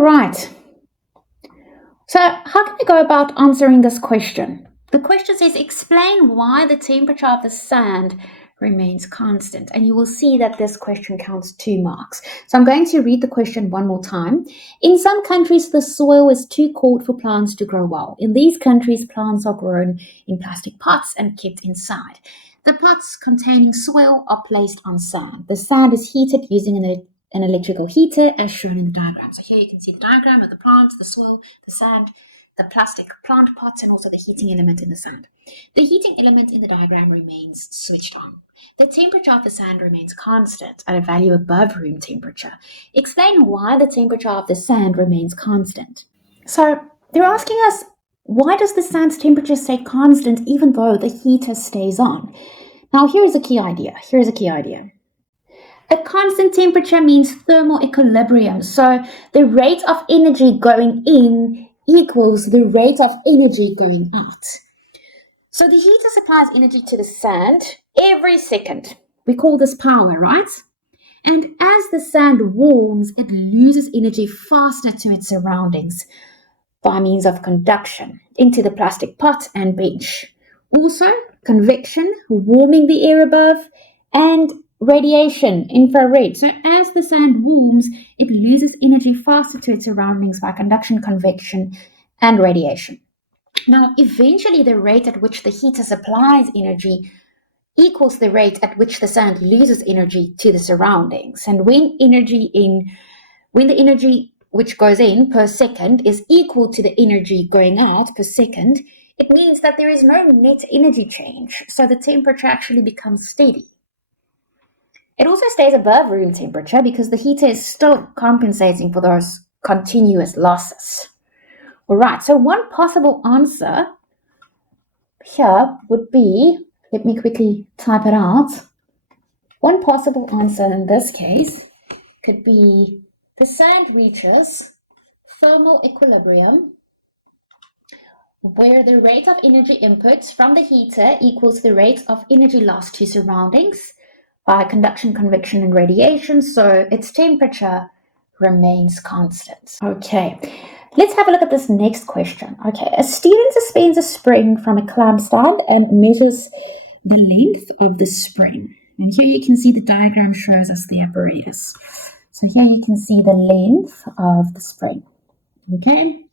right. So how can we go about answering this question? The question says, explain why the temperature of the sand remains constant. And you will see that this question counts 2 marks. So I'm going to read the question one more time. In some countries, the soil is too cold for plants to grow well. In these countries, plants are grown in plastic pots and kept inside. The pots containing soil are placed on sand. The sand is heated using an electrical heater as shown in the diagram. So here you can see the diagram of the plant, the soil, the sand, the plastic plant pots, and also the heating element in the sand. The heating element in the diagram remains switched on. The temperature of the sand remains constant at a value above room temperature. Explain why the temperature of the sand remains constant. So they're asking us, why does the sand's temperature stay constant even though the heater stays on? Now here's a key idea. A constant temperature means thermal equilibrium. So the rate of energy going in equals the rate of energy going out. So the heater supplies energy to the sand every second. We call this power, right? And as the sand warms, it loses energy faster to its surroundings by means of conduction into the plastic pot and bench. Also, convection, warming the air above, and radiation, infrared. So as the sand warms, it loses energy faster to its surroundings by conduction, convection, and radiation. Now, eventually the rate at which the heater supplies energy equals the rate at which the sand loses energy to the surroundings. And when the energy which goes in per second is equal to the energy going out per second, it means that there is no net energy change. So the temperature actually becomes steady. It also stays above room temperature because the heater is still compensating for those continuous losses. All right, so one possible answer here would be, let me quickly type it out. One possible answer in this case could be the sand reaches thermal equilibrium where the rate of energy input from the heater equals the rate of energy lost to surroundings by conduction, convection, and radiation, so its temperature remains constant. Okay, let's have a look at this next question. Okay, a student suspends a spring from a clamp stand and measures the length of the spring. And here you can see the diagram shows us the apparatus. So here you can see the length of the spring. Okay.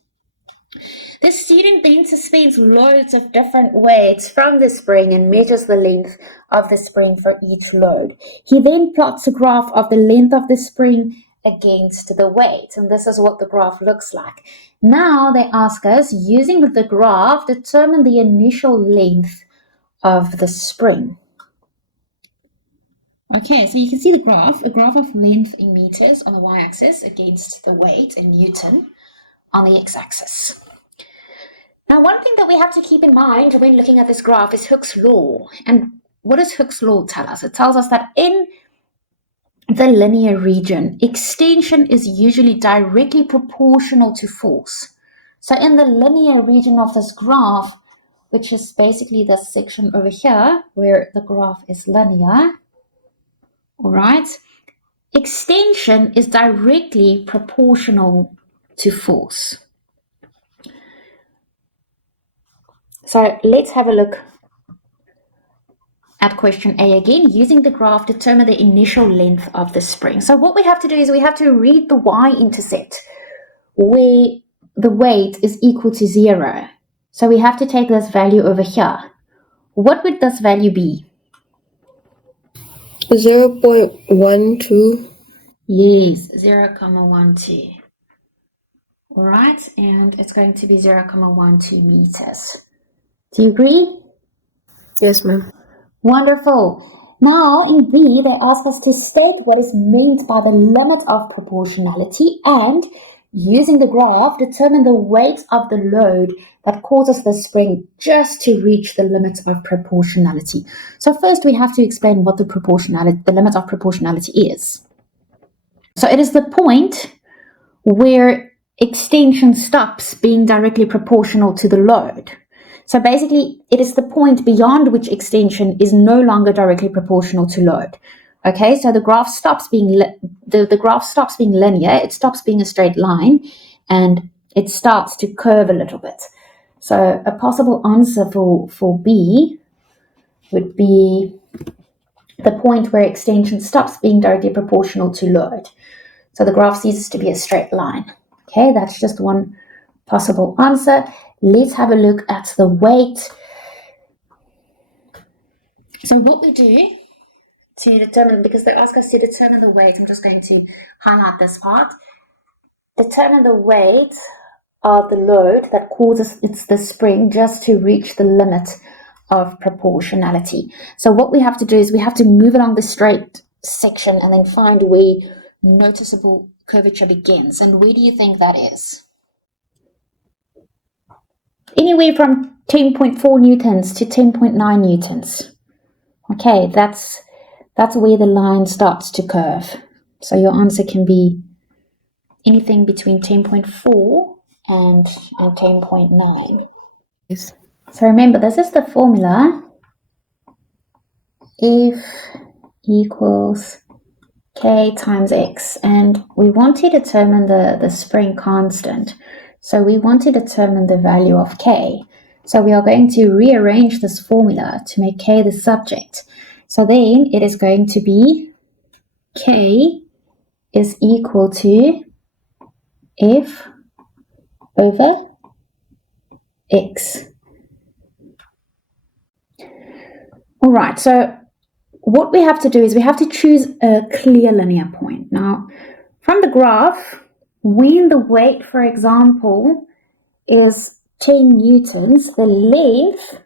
The student then suspends loads of different weights from the spring and measures the length of the spring for each load. He then plots a graph of the length of the spring against the weight, and this is what the graph looks like. Now they ask us, using the graph, determine the initial length of the spring. Okay, so you can see the graph, a graph of length in meters on the y-axis against the weight in Newton on the x-axis. Now, one thing that we have to keep in mind when looking at this graph is Hooke's law. And what does Hooke's law tell us? It tells us that in the linear region, extension is usually directly proportional to force. So in the linear region of this graph, which is basically this section over here, where the graph is linear, all right, extension is directly proportional to force. So let's have a look at question A again. Using the graph, determine the initial length of the spring. So what we have to do is we have to read the y-intercept where the weight is equal to 0. So we have to take this value over here. What would this value be? 0.12. Yes, 0.12. All right, and it's going to be 0.12 meters. Do you agree? Yes, ma'am. Wonderful. Now, in B, they ask us to state what is meant by the limit of proportionality and, using the graph, determine the weight of the load that causes the spring just to reach the limit of proportionality. So first, we have to explain what the limit of proportionality is. So it is the point where extension stops being directly proportional to the load. So basically, it is the point beyond which extension is no longer directly proportional to load. Okay, so the graph stops being the graph stops being linear. It stops being a straight line, and it starts to curve a little bit. So a possible answer for B would be the point where extension stops being directly proportional to load. So the graph ceases to be a straight line. Okay, that's just one possible answer. Let's have a look at the weight. So what we do to determine, because they ask us to determine the weight, I'm just going to highlight this part. Determine the weight of the load that causes the spring just to reach the limit of proportionality. So what we have to do is we have to move along the straight section and then find where noticeable curvature begins. And where do you think that is? Anywhere from 10.4 newtons to 10.9 newtons. Okay, that's where the line starts to curve. So your answer can be anything between 10.4 and 10.9. Yes. So remember, this is the formula. F equals K times X. And we want to determine the spring constant. So we want to determine the value of K. So we are going to rearrange this formula to make K the subject. So then it is going to be K is equal to F over X. All right, so what we have to do is we have to choose a clear linear point. Now, from the graph, when the weight, for example, is 10 newtons, the length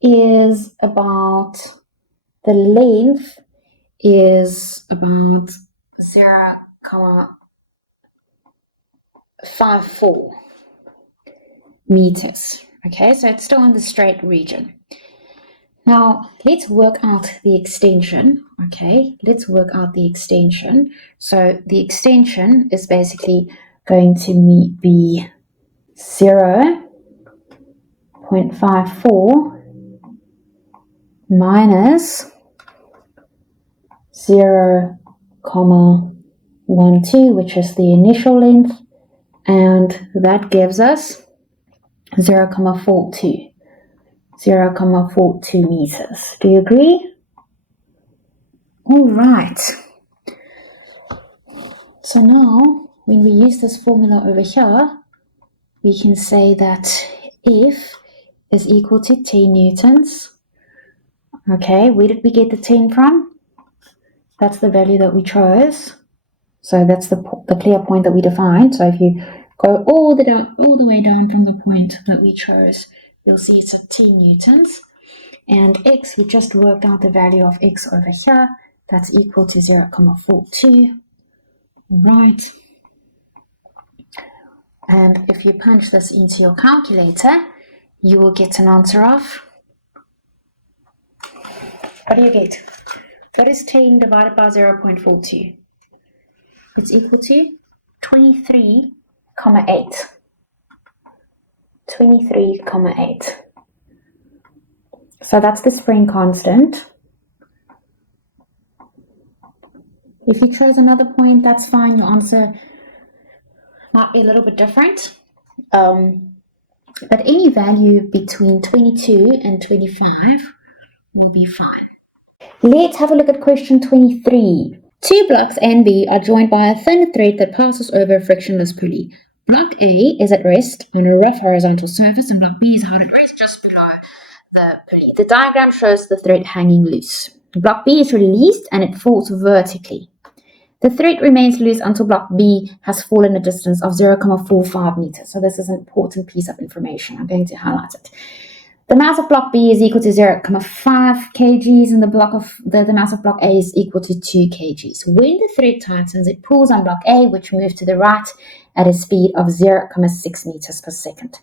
is about 0.54 meters. Okay, so it's still in the straight region. Now, let's work out the extension. Okay, let's work out the extension. So the extension is basically going to be 0.54 minus 0.12, which is the initial length, and that gives us 0.42 meters. Do you agree? All right. So now, when we use this formula over here, we can say that F is equal to 10 newtons. Okay, where did we get the 10 from? That's the value that we chose. So that's the clear point that we defined. So if you go all the way down from the point that we chose, you'll see it's at 10 newtons. And X, we just worked out the value of X over here. That's equal to 0.42. Right. And if you punch this into your calculator, you will get an answer of, what do you get? What is 10 divided by 0.42? It's equal to 23,8. 23,8. So that's the spring constant. If you chose another point, that's fine. Your answer might be a little bit different. But any value between 22 and 25 will be fine. Let's have a look at question 23. Two blocks A and B are joined by a thin thread that passes over a frictionless pulley. Block A is at rest on a rough horizontal surface and block B is held at rest just below the pulley. The diagram shows the thread hanging loose. Block B is released and it falls vertically. The thread remains loose until block B has fallen a distance of 0.45 meters. So this is an important piece of information. I'm going to highlight it. The mass of block B is equal to 0.5 kgs and the mass of block A is equal to 2 kgs. When the thread tightens, it pulls on block A, which moves to the right at a speed of 0.6 meters per second.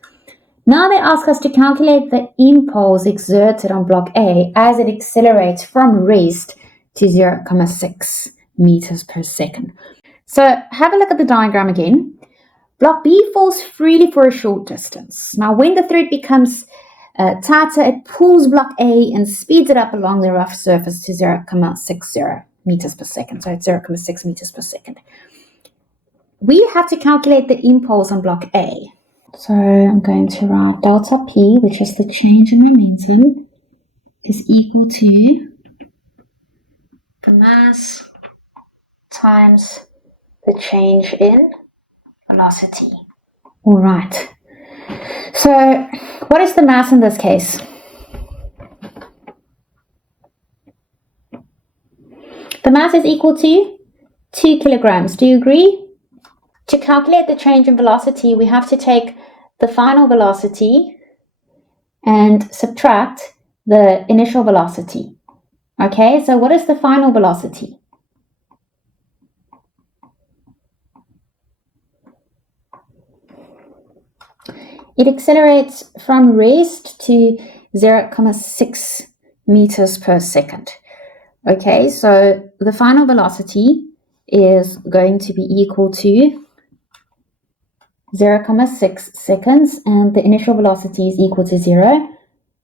Now they ask us to calculate the impulse exerted on block A as it accelerates from rest to 0.6 meters per second. So have a look at the diagram again. Block B falls freely for a short distance. Now when the thread becomes tighter, it pulls block A and speeds it up along the rough surface to 0.60 meters per second. So it's 0.6 meters per second. We have to calculate the impulse on block A. So I'm going to write delta P, which is the change in momentum, is equal to the mass times the change in velocity. All right. So what is the mass in this case? The mass is equal to 2 kilograms. Do you agree? To calculate the change in velocity, we have to take the final velocity and subtract the initial velocity. Okay, so what is the final velocity? It accelerates from rest to 0.6 meters per second. Okay, so the final velocity is going to be equal to 0.6 seconds, and the initial velocity is equal to 0.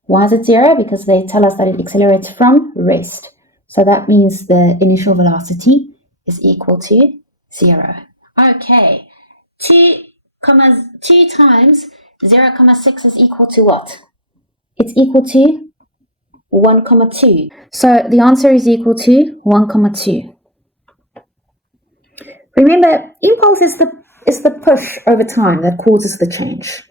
Why is it 0? Because they tell us that it accelerates from rest. So that means the initial velocity is equal to 0. Okay, 2 times 0.6 is equal to what? It's equal to 1,2. So the answer is equal to 1,2. Remember, impulse is the push over time that causes the change.